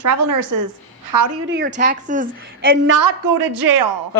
Travel nurses, how do you do your taxes and not go to jail?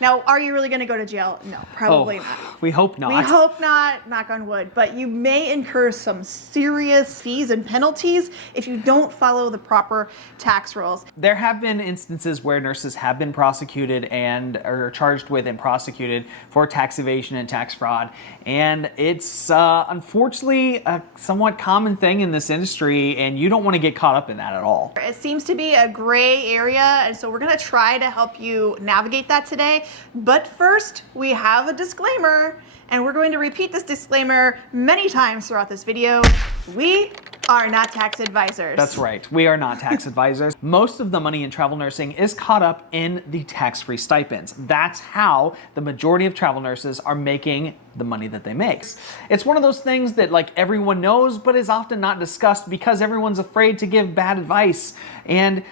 Now, are you really going to go to jail? No, probably not. We hope not. We hope not, knock on wood. But you may incur some serious fees and penalties if you don't follow the proper tax rules. There have been instances where nurses have been prosecuted and are charged with and prosecuted for tax evasion and tax fraud. And it's unfortunately a somewhat common thing in this industry, and you don't want to get caught up in that at all. It seems to be a gray area, and so we're going to try to help you navigate that today. But first, we have a disclaimer, and we're going to repeat this disclaimer many times throughout this video. We are not tax advisors. That's right. We are not tax advisors. Most of the money in travel nursing is caught up in the tax-free stipends. That's how the majority of travel nurses are making the money that they make. It's one of those things that like everyone knows, but is often not discussed because everyone's afraid to give bad advice. And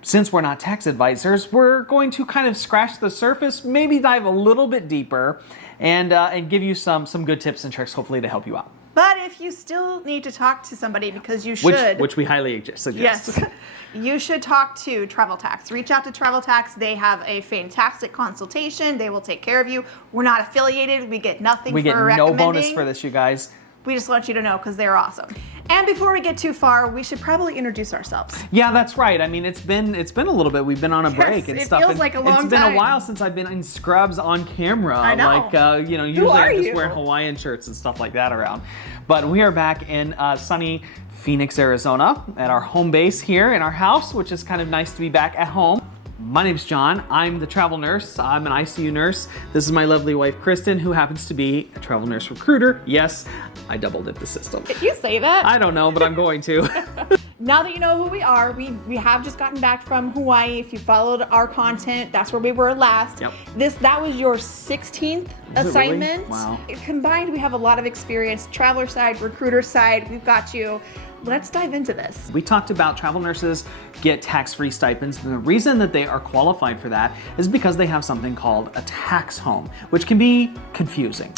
since we're not tax advisors, we're going to kind of scratch the surface, maybe dive a little bit deeper, and give you some good tips and tricks, hopefully, to help you out. But if you still need to talk to somebody, because you should, which we highly suggest. Yes, you should talk to Travel Tax. Reach out to Travel Tax. They have a fantastic consultation. They will take care of you. We're not affiliated. We get nothing for recommending. We get no bonus for this, you guys. We just want you to know because they're awesome. And before we get too far, we should probably introduce ourselves. Yeah, that's right. I mean, it's been a little bit. We've been on a break and stuff. It feels like a long time. It's been a while since I've been in scrubs on camera. I know. Like, usually I'm just wearing Hawaiian shirts and stuff like that around. But we are back in sunny Phoenix, Arizona at our home base here in our house, which is kind of nice to be back at home. My name's John. I'm the travel nurse. I'm an ICU nurse. This is my lovely wife, Kristen, who happens to be a travel nurse recruiter. Yes, I double-dipped the system. Did you say that? I don't know, but I'm going to. Now that you know who we are, we have just gotten back from Hawaii. If you followed our content, that's where we were last. Yep. That was your 16th assignment. Really? Wow. Combined, we have a lot of experience. Traveler side, recruiter side, we've got you. Let's dive into this. We talked about travel nurses get tax-free stipends, and the reason that they are qualified for that is because they have something called a tax home, which can be confusing.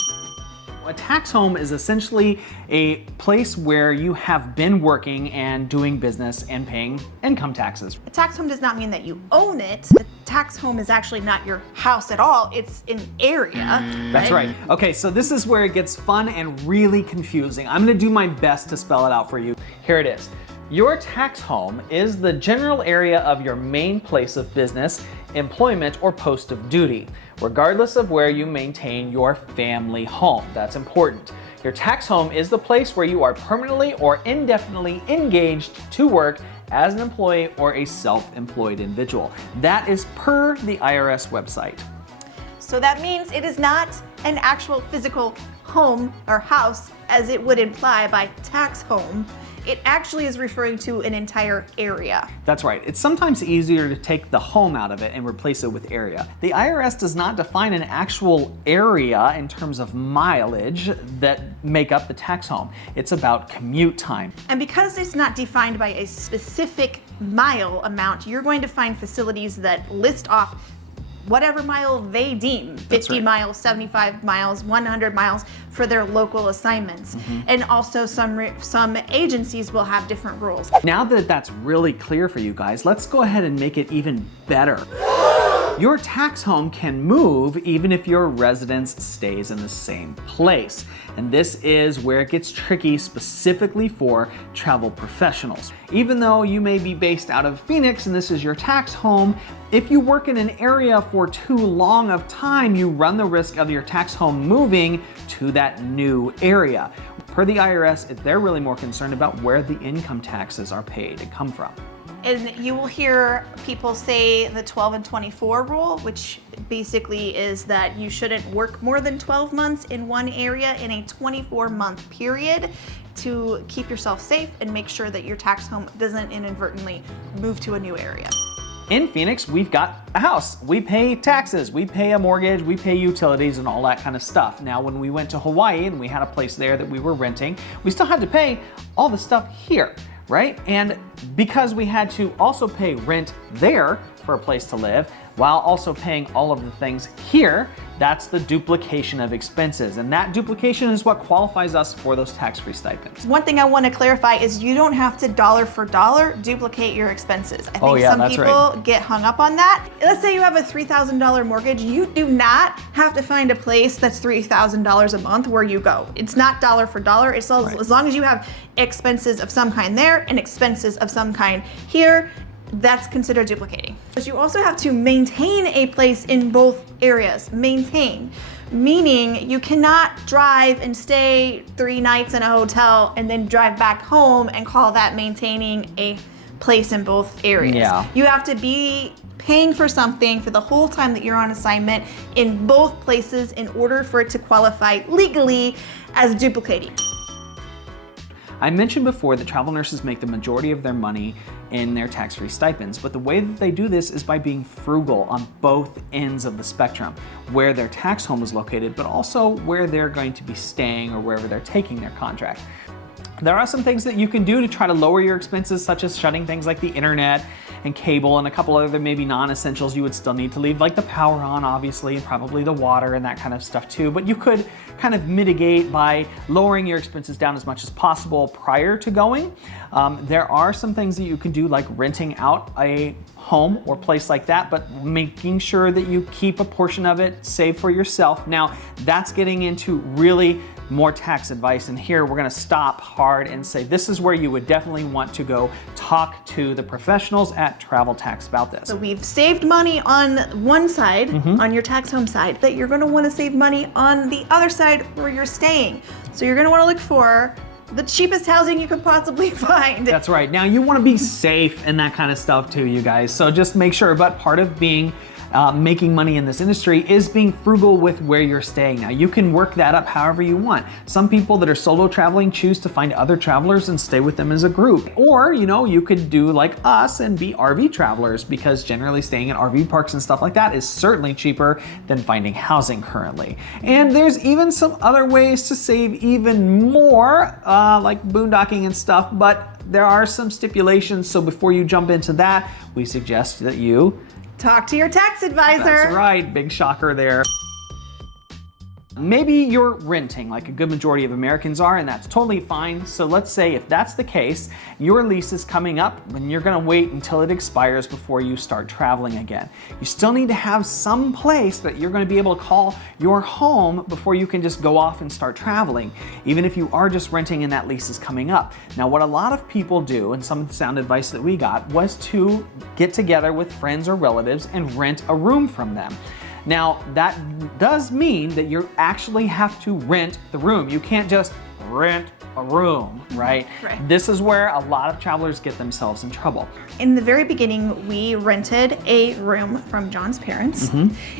A tax home is essentially a place where you have been working and doing business and paying income taxes. A tax home does not mean that you own it. The tax home is actually not your house at all. It's an area. That's right. Okay, so this is where it gets fun and really confusing. I'm gonna do my best to spell it out for you. Here it is. Your tax home is the general area of your main place of business, employment, or post of duty, regardless of where you maintain your family home. That's important. Your tax home is the place where you are permanently or indefinitely engaged to work as an employee or a self-employed individual. That is per the IRS website. So that means it is not an actual physical home or house as it would imply by tax home. It actually is referring to an entire area. That's right. It's sometimes easier to take the home out of it and replace it with area. The IRS does not define an actual area in terms of mileage that make up the tax home. It's about commute time. And because it's not defined by a specific mile amount, you're going to find facilities that list off whatever mile they deem, 50 miles, 75 miles, 100 miles for their local assignments. And also some agencies will have different rules. Now that that's really clear for you guys, let's go ahead and make it even better. Your tax home can move even if your residence stays in the same place. And this is where it gets tricky specifically for travel professionals. Even though you may be based out of Phoenix and this is your tax home, if you work in an area for too long of time, you run the risk of your tax home moving to that new area. Per the IRS, they're really more concerned about where the income taxes are paid and come from. And you will hear people say the 12 and 24 rule, which basically is that you shouldn't work more than 12 months in one area in a 24-month period to keep yourself safe and make sure that your tax home doesn't inadvertently move to a new area. In Phoenix, we've got a house. We pay taxes, we pay a mortgage, we pay utilities and all that kind of stuff. Now, when we went to Hawaii and we had a place there that we were renting, we still had to pay all the stuff here. right? And because we had to also pay rent there for a place to live, while also paying all of the things here, that's the duplication of expenses. And that duplication is what qualifies us for those tax-free stipends. One thing I want to clarify is you don't have to dollar for dollar duplicate your expenses. I think some people get hung up on that. Let's say you have a $3,000 mortgage. You do not have to find a place that's $3,000 a month where you go. It's not dollar for dollar. It's as long as you have expenses of some kind there and expenses of some kind here, that's considered duplicating. But you also have to maintain a place in both areas. Maintain, meaning you cannot drive and stay 3 nights in a hotel and then drive back home and call that maintaining a place in both areas. Yeah. You have to be paying for something for the whole time that you're on assignment in both places in order for it to qualify legally as duplicating. I mentioned before that travel nurses make the majority of their money in their tax-free stipends, but the way that they do this is by being frugal on both ends of the spectrum, where their tax home is located, but also where they're going to be staying or wherever they're taking their contract. There are some things that you can do to try to lower your expenses, such as shutting things like the internet and cable and a couple other maybe non-essentials you would still need to leave, like the power on, obviously, and probably the water and that kind of stuff too. But you could kind of mitigate by lowering your expenses down as much as possible prior to going. There are some things that you can do, like renting out a home or place like that, but making sure that you keep a portion of it saved for yourself. Now, that's getting into really more tax advice, and here we're gonna stop hard and say this is where you would definitely want to go talk to the professionals at Travel Tax about this. So we've saved money on one side, on your tax home side, that you're gonna wanna save money on the other side where you're staying. So you're gonna wanna look for the cheapest housing you could possibly find. That's right. Now you wanna be safe and that kind of stuff too, you guys. So just make sure, but part of being making money in this industry is being frugal with where you're staying. Now you can work that up however you want. Some people that are solo traveling choose to find other travelers and stay with them as a group. Or, you know, you could do like us and be RV travelers, because generally staying in RV parks and stuff like that is certainly cheaper than finding housing currently. And there's even some other ways to save even more, like boondocking and stuff, but there are some stipulations. So before you jump into that, we suggest that you talk to your tax advisor. That's right, big shocker there. Maybe you're renting like a good majority of Americans are, and that's totally fine. So let's say if that's the case, your lease is coming up and you're gonna wait until it expires before you start traveling again. You still need to have some place that you're gonna be able to call your home before you can just go off and start traveling, even if you are just renting and that lease is coming up. Now, what a lot of people do, and some sound advice that we got, was to get together with friends or relatives and rent a room from them. Now, that does mean that you actually have to rent the room. You can't just rent a room, right? Right. This is where a lot of travelers get themselves in trouble. In the very beginning, we rented a room from John's parents,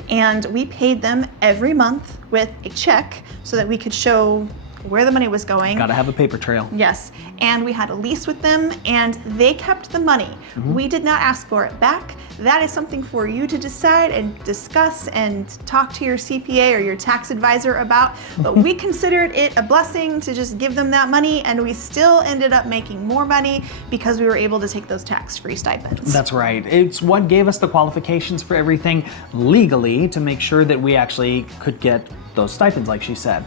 and we paid them every month with a check so that we could show where the money was going. Gotta have a paper trail. Yes, and we had a lease with them, and they kept the money. We did not ask for it back. That is something for you to decide and discuss and talk to your CPA or your tax advisor about. But we considered it a blessing to just give them that money, and we still ended up making more money because we were able to take those tax-free stipends. That's right. It's what gave us the qualifications for everything legally to make sure that we actually could get those stipends, like she said.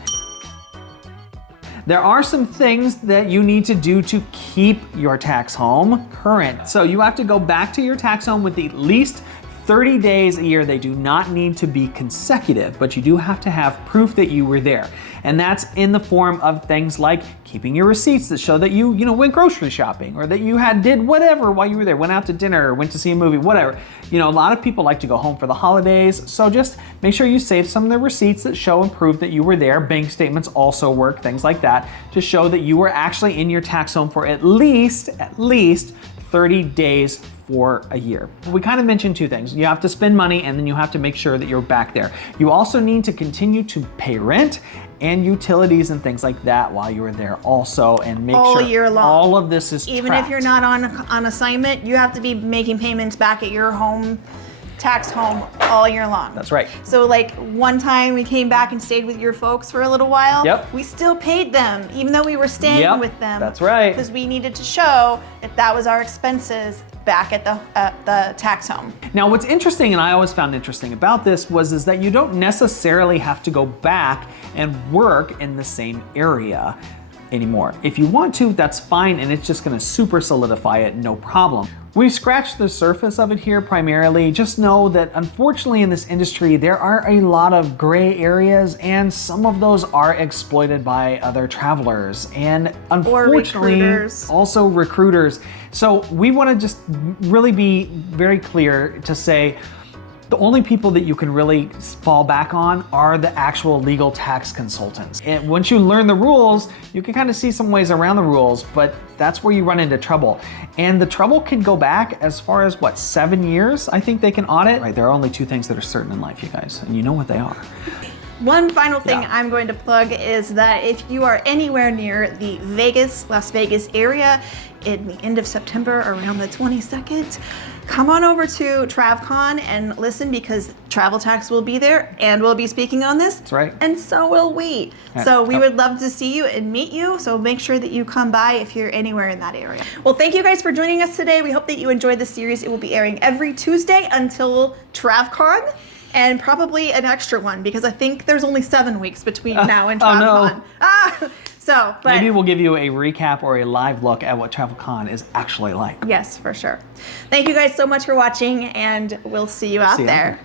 There are some things that you need to do to keep your tax home current. So you have to go back to your tax home with at least 30 days a year. They do not need to be consecutive, but you do have to have proof that you were there. And that's in the form of things like keeping your receipts that show that you went grocery shopping, or that you did whatever while you were there, went out to dinner, or went to see a movie, whatever. You know, a lot of people like to go home for the holidays, so just make sure you save some of the receipts that show and prove that you were there. Bank statements also work, things like that, to show that you were actually in your tax home for at least 30 days for a year. We kind of mentioned two things. You have to spend money, and then you have to make sure that you're back there. You also need to continue to pay rent and utilities and things like that while you are there also, and make all sure year long. All of this is even tracked. if you're not on assignment, you have to be making payments back at your home tax home all year long. That's right. So like one time we came back and stayed with your folks for a little while. Yep. We still paid them, even though we were staying with them. That's right. Because we needed to show that that was our expenses back at the tax home. Now, what's interesting, and I always found interesting about this, is that you don't necessarily have to go back and work in the same area anymore. If you want to, that's fine, and it's just gonna super solidify it, no problem. We've scratched the surface of it here primarily. Just know that unfortunately in this industry, there are a lot of gray areas, and some of those are exploited by other travelers, and unfortunately also recruiters. So we wanna just really be very clear to say, the only people that you can really fall back on are the actual legal tax consultants. And once you learn the rules, you can kind of see some ways around the rules, but that's where you run into trouble. And the trouble can go back as far as, what, 7 years? I think they can audit. Right, there are only 2 things that are certain in life, you guys, and you know what they are. One final thing I'm going to plug is that if you are anywhere near the Las Vegas area in the end of September, around the 22nd, come on over to TravCon and listen, because Travel Tax will be there and we'll be speaking on this. That's right. And so will we. Yeah. So we would love to see you and meet you. So make sure that you come by if you're anywhere in that area. Well, thank you guys for joining us today. We hope that you enjoyed the series. It will be airing every Tuesday until TravCon. And probably an extra one, because I think there's only 7 weeks between now and TravCon. Oh, no. But maybe we'll give you a recap or a live look at what TravCon is actually like. Yes, for sure. Thank you guys so much for watching, and we'll see you out there.